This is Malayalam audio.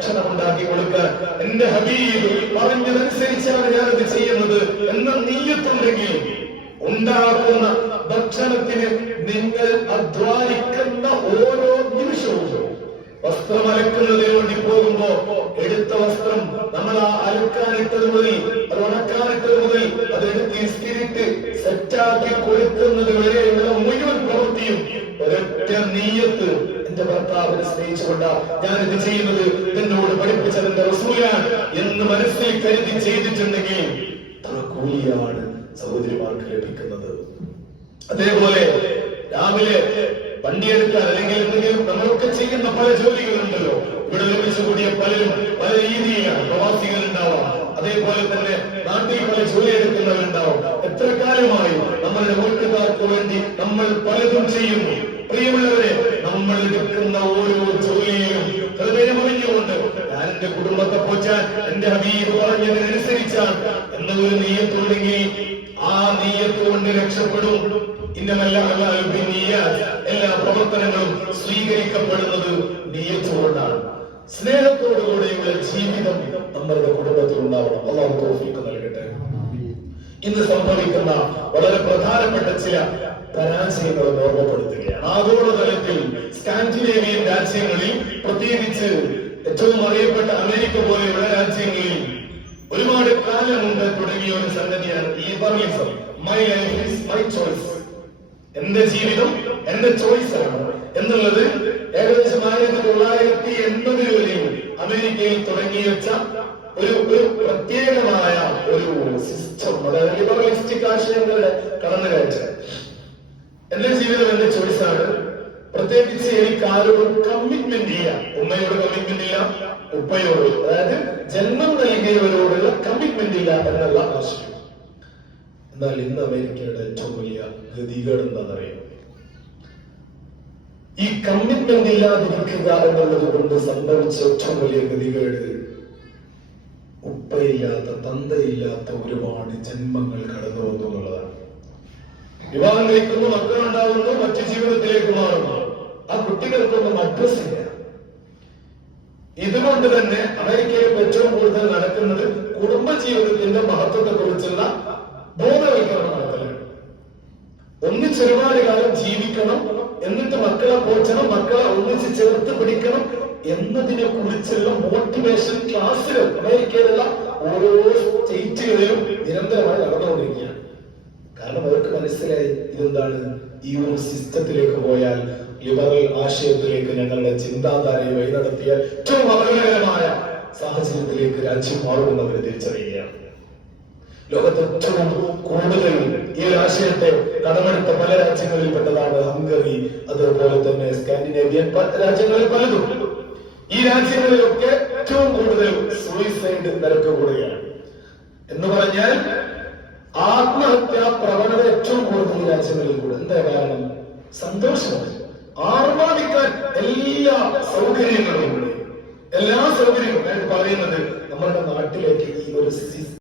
ഭക്ഷണം ഉണ്ടാക്കി കൊടുക്കാൻ എന്റെ ഹബീബ് പറഞ്ഞതനുസരിച്ചാണ് ഞാനത് ചെയ്യുന്നത്. എന്ന നീയത്തുണ്ടെങ്കിൽ ഉണ്ടാക്കുന്ന ഭക്ഷണത്തിന് നിങ്ങൾ അധ്വാനിക്കുന്ന ഓരോ നിമിഷവും വസ്ത്രം അലക്കുന്നതിന് വേണ്ടി പോകുമ്പോ എടുത്ത വസ്ത്രം നമ്മൾ ആ അലക്കാനിട്ടത് മുതൽ അത് ഉണക്കാനിട്ടത് മുതൽ അത് എടുത്ത് ഇസ്തിരിട്ട് സെറ്റാക്കി കൊടുക്കുന്നത് എന്റെ സ്നേഹിച്ചുകൊണ്ട് ഞാൻ ഇത് ചെയ്യുന്നത്. എന്നോട് പഠിപ്പിച്ചത് എന്റെ റസൂലാണ്. എന്ന് മനസ്സിൽ കരുതി ചെയ്തിട്ടുണ്ടെങ്കിൽ ആ കൂലിയാണ് സഹോദരിമാർക്ക് ലഭിക്കുന്നത്. അതേപോലെ രാവിലെ വണ്ടിയെടുക്കാൻ അല്ലെങ്കിൽ എന്തെങ്കിലും നമ്മളൊക്കെ ചെയ്യുന്ന പല ജോലികളുണ്ടല്ലോ. ഇവിടെ ലഭിച്ചു കൂടിയ പലരും പല രീതിയിലാണ് പ്രവാസികൾ ഉണ്ടാവാം അതേപോലെ തന്നെ നാട്ടിൽ പല ജോലി എടുക്കുന്നവരുണ്ടാവും. എത്ര കാലമായി നമ്മളുടെ വീട്ടുകാർക്ക് വേണ്ടി നമ്മൾ പലതും ചെയ്യുന്നു. പ്രിയമുള്ളവരെ നമ്മൾ എടുക്കുന്ന ഓരോ ജോലിയിലും ഹൃദയമറിഞ്ഞുകൊണ്ട് ഞാൻ എന്റെ കുടുംബത്തെ പോച്ചാൽ എന്റെ ഹബീബ് പറഞ്ഞതിനനുസരിച്ചാൽ എന്ന ഒരു നീയത്തുണ്ടെങ്കിൽ ആ നീയത്ത് കൊണ്ട് രക്ഷപ്പെടും. എല്ലാ പ്രവർത്തനങ്ങളും സ്വീകരിക്കപ്പെടുന്നത് നീയത്തുകൊണ്ടാണ് സ്നേഹത്തോടുകൂടെയുള്ള ജീവിതം നമ്മളുടെ കുടുംബത്തിൽ ഉണ്ടാവണം. അള്ളാഹു തോഫിക്ക് നൽകട്ടെ. ഇന്ന് സംഭവിക്കുന്ന വളരെ പ്രധാനപ്പെട്ട ചില പരാജയങ്ങൾ ഓർമ്മപ്പെടുത്തുകയാണ്. ആഗോളതലത്തിൽ സ്കാൻഡിനേവിയൻ രാജ്യങ്ങളിൽ പ്രത്യേകിച്ച് ഏറ്റവും അറിയപ്പെട്ട അമേരിക്ക പോലെയുള്ള രാജ്യങ്ങളിൽ ഒരുപാട് കാലമുണ്ട് തുടങ്ങിയ ഒരു സംഗതിയാണ് ഈ liberalism my life is my choice എന്റെ ജീവിതം എന്റെ ചോയ്സ് ആണ്. എന്നുള്ളത് ഏകദേശം ആയിരത്തി തൊള്ളായിരത്തി എൺപതിൽ വരെയും അമേരിക്കയിൽ തുടങ്ങി വെച്ച ഒരു ഒരു പ്രത്യേകമായ ഒരു സിസ്റ്റം അതായത് ലിബറലിസ്റ്റിക് ആശയങ്ങളുടെ കടന്നുകാഴ്ച എന്റെ ജീവിതം എന്റെ ചോയ്സ് ആണ്. പ്രത്യേകിച്ച് എനിക്ക് ആരോടും കമ്മിറ്റ്മെന്റ് ചെയ്യാം ഉമ്മയോട് കമ്മിറ്റ്മെന്റ് ഇല്ല ഉപ്പയോട്. അതായത് ജന്മം നൽകിയവരോടുള്ള കമ്മിറ്റ്മെന്റ് ഇല്ല എന്നുള്ള ആശയം. എന്നാൽ ഇന്ന് അമേരിക്കയുടെ ഏറ്റവും വലിയ ഗതികേട് എന്താണെന്നറിയാം ഈ കമ്മിറ്റ്മെന്റ് ഇല്ലാതിരിക്കുക എന്നുള്ളത് കൊണ്ട് സംഭവിച്ച ഏറ്റവും വലിയ ഗതികേട് ഉപ്പയില്ലാത്ത തന്തയില്ലാത്ത ഒരുപാട് ജന്മങ്ങൾ കടന്നു വന്നു എന്നുള്ളതാണ്. വിവാഹം കഴിക്കുന്നു മക്കളുണ്ടാവുന്നു മറ്റു ജീവിതത്തിലേക്ക് മാറുന്നു. ആ കുട്ടികൾക്കൊന്നും അഡ്രസ് ഇല്ല. ഇതുകൊണ്ട് തന്നെ അമേരിക്കയിൽ ഏറ്റവും കൂടുതൽ നടക്കുന്നത് കുടുംബജീവിതത്തിന്റെ മഹത്വത്തെ കുറിച്ചുള്ള ബോധവൽക്കരണം നടത്തലാണ്. ഒന്നിച്ച് ഒരുപാട് കാലം ജീവിക്കണം എന്നിട്ട് മക്കളെ പോറ്റണം മക്കളെ ഒന്നിച്ച് ചേർത്ത് പിടിക്കണം എന്നതിനെ കുറിച്ചുള്ള മോട്ടിവേഷൻ ക്ലാസ്സുകൾ അമേരിക്കയിലുള്ള ഓരോ സ്റ്റേറ്റുകളിലും നിരന്തരമായി നടന്നുകൊണ്ടിരിക്കുകയാണ്. കാരണം അവർക്ക് മനസ്സിലായി ഇതെന്താണ്? ഈ ഒരു സിസ്റ്റത്തിലേക്ക് പോയാൽ ലിബറൽ ആശയത്തിലേക്ക് ഞങ്ങളുടെ ചിന്താധാരയെ വഴി നടത്തിയ ഏറ്റവും അപകടകരമായ സാഹചര്യത്തിലേക്ക് രാജ്യം മാറുമെന്ന് അവർ തിരിച്ചറിയുകയാണ്. ലോകത്ത് ഏറ്റവും കൂടുതൽ ഈ ആശയത്തെ കടമെടുത്ത പല രാജ്യങ്ങളിൽ പെട്ടതാണ് ഹംഗറി അതുപോലെ തന്നെ സ്കാൻഡിനേവിയൻ രാജ്യങ്ങളിൽ പലതും. ഈ രാജ്യങ്ങളിലൊക്കെ ഏറ്റവും കൂടുതൽ സൂയിസൈഡ് നിരക്ക് കൂടുകയാണ്. എന്ന് പറഞ്ഞാൽ ആത്മഹത്യാ പ്രവണത ഏറ്റവും കൂടുതൽ ഈ രാജ്യങ്ങളിൽ കൂടെ. എന്താ കാരണം? സന്തോഷമാണ്. ആർമാദിക്കാൻ എല്ലാ സൗകര്യങ്ങളും എല്ലാ സൗകര്യങ്ങളും. ഞാൻ പറയുന്നത് നമ്മുടെ നാട്ടിലേക്ക് ഈ ഒരു